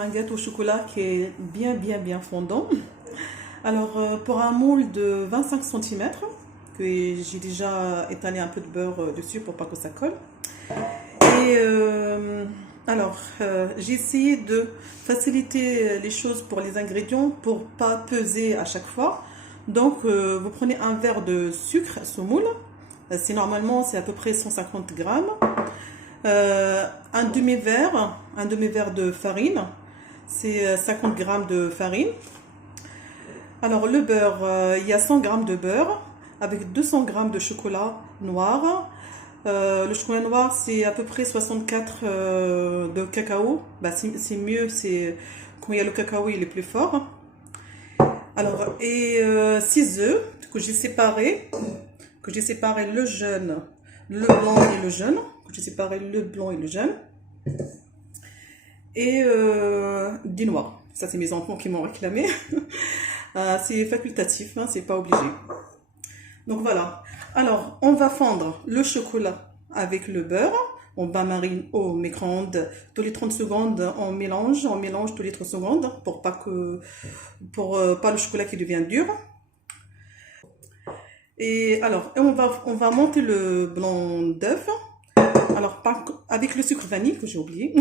faire un gâteau au chocolat qui est bien fondant. Alors, pour un moule de 25 cm, que j'ai déjà étalé un peu de beurre dessus pour pas que ça colle. Et j'ai essayé de faciliter les choses pour les ingrédients pour pas peser à chaque fois. Donc, vous prenez un verre de sucre semoule. Normalement, c'est à peu près 150 grammes. Un demi-verre de farine. C'est 50 grammes de farine. Alors, le beurre, il y a 100 grammes de beurre avec 200 grammes de chocolat noir. Le chocolat noir, c'est à peu près 64 de cacao. C'est mieux, c'est quand il y a le cacao, il est plus fort. Alors, et 6 œufs que j'ai séparés, le jaune, le blanc et le jaune, et des noix. Ça, c'est mes enfants qui m'ont réclamé. C'est facultatif, hein, c'est pas obligé. Donc voilà. Alors, on va fondre le chocolat avec le beurre. On bain-marine au micro-ondes. Tous les 30 secondes, on mélange tous les 30 secondes pour pas le chocolat qui devient dur. Et alors, on va monter le blanc d'œuf. Alors, avec le sucre vanille que j'ai oublié.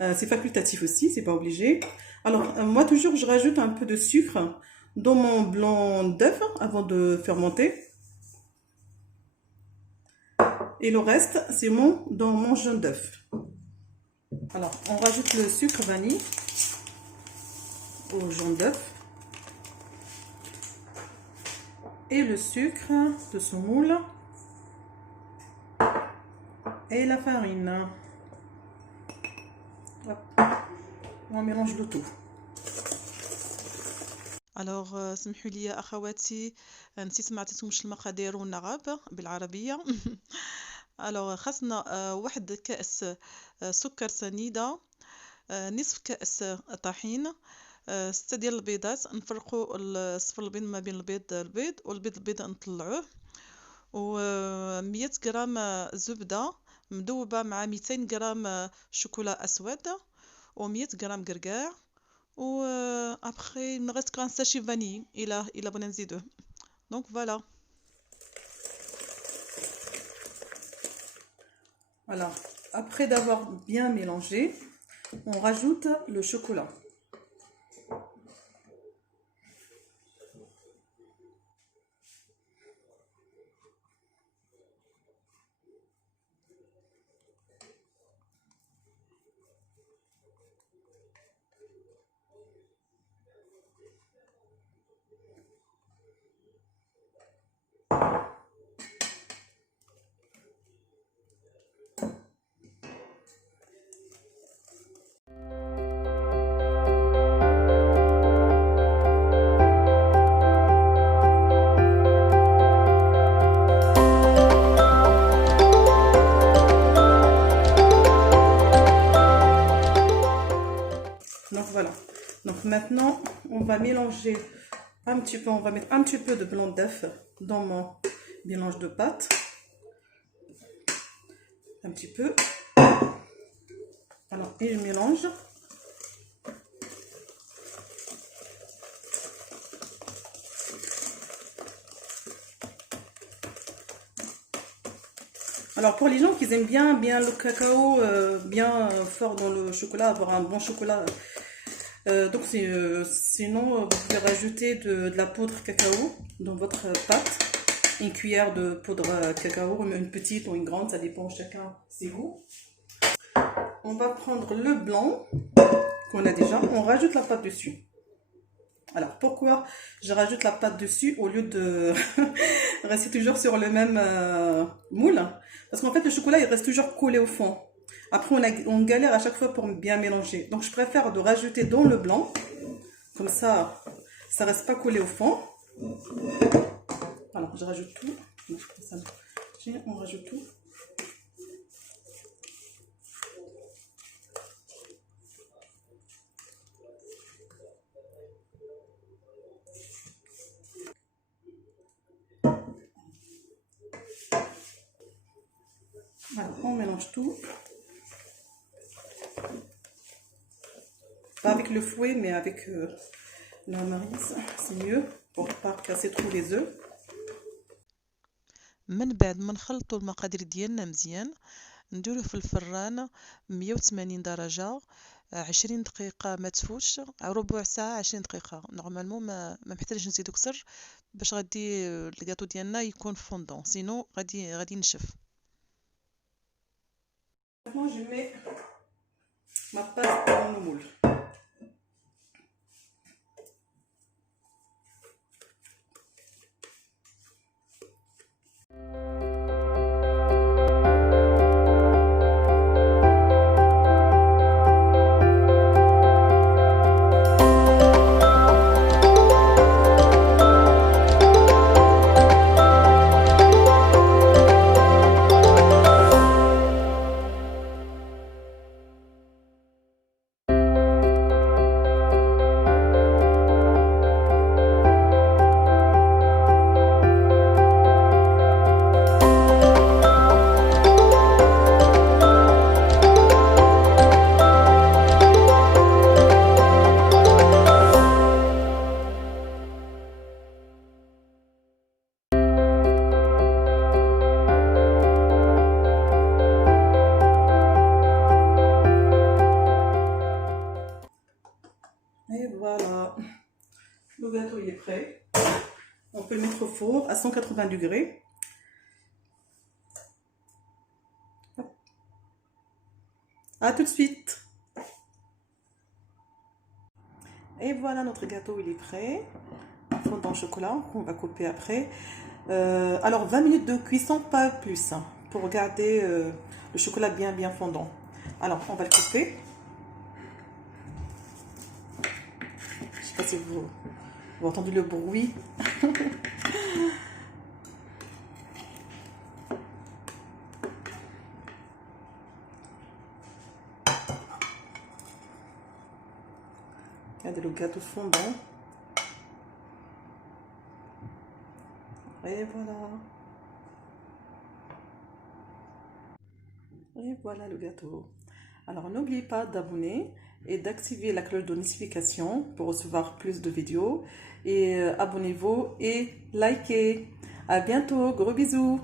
C'est facultatif aussi, c'est pas obligé. Alors, moi toujours, je rajoute un peu de sucre dans mon blanc d'œuf avant de fermenter. Et le reste, c'est dans mon jaune d'œuf. Alors, on rajoute le sucre vanille au jaune d'œuf. Et le sucre de semoule. Et la farine. Hop. On mélange le tout. الوغ سمحوا لي اخواتي نسيت ما عطيتكمش المقادير والنغاب بالعربيه. الوغ خاصنا واحد كأس سكر سنيده، نصف كأس طحين، 6 ديال البيضات، نفرقوا الصفر البيض ما بين البيض والبيض نطلعوه، و 100 غرام زبده مذوبه مع 200 غرام شوكولا اسود و 100 غرام قرقاع، و après il me reste qu'un sachet vanille il a بغينا نزيدوه. Donc voilà. Alors, après d'avoir bien mélangé, on rajoute le chocolat. Donc voilà. Donc maintenant, on va mélanger un petit peu, on va mettre un petit peu de blanc d'œuf dans mon mélange de pâte. Un petit peu. Alors, et je mélange. Alors, pour les gens qui aiment bien le cacao, bien fort dans le chocolat, avoir un bon chocolat, donc sinon vous pouvez rajouter de la poudre cacao dans votre pâte, une cuillère de poudre cacao, une petite ou une grande, ça dépend chacun ses goûts. On va prendre le blanc qu'on a déjà, on rajoute la pâte dessus. Alors pourquoi je rajoute la pâte dessus au lieu de rester toujours sur le même moule? Parce qu'en fait le chocolat il reste toujours collé au fond. Après on galère à chaque fois pour bien mélanger. Donc je préfère de rajouter dans le blanc. Comme ça reste pas collé au fond. Alors je rajoute tout. On rajoute tout. Alors, on mélange tout. avec le fouet, mais avec la maryse, c'est mieux pour pas casser trop les œufs. من بعد ما نخلطوا المقادير ديالنا مزيان نديروه في الفران 180 درجة 20 دقيقة ما تفوتش ربع ساعة 20 دقيقة نورمالمون ما محتاجش نزيدو كتر باش غادي الكاطو ديالنا يكون فوندون سينو غادي ينشف. Maintenant, je mets ma pâte dans le moule. Et voilà, le gâteau il est prêt. On peut le mettre au four à 180 degrés. À tout de suite. Et voilà, notre gâteau il est prêt. Fondant au chocolat qu'on va couper après. Alors 20 minutes de cuisson, pas plus, hein, pour garder le chocolat bien fondant. Alors on va le couper. Je sais pas si vous entendez le bruit. Regardez le gâteau fondant. Et voilà. Et voilà le gâteau. Alors n'oubliez pas d'abonner et d'activer la cloche de notification pour recevoir plus de vidéos. Et abonnez-vous et likez. À bientôt, gros bisous.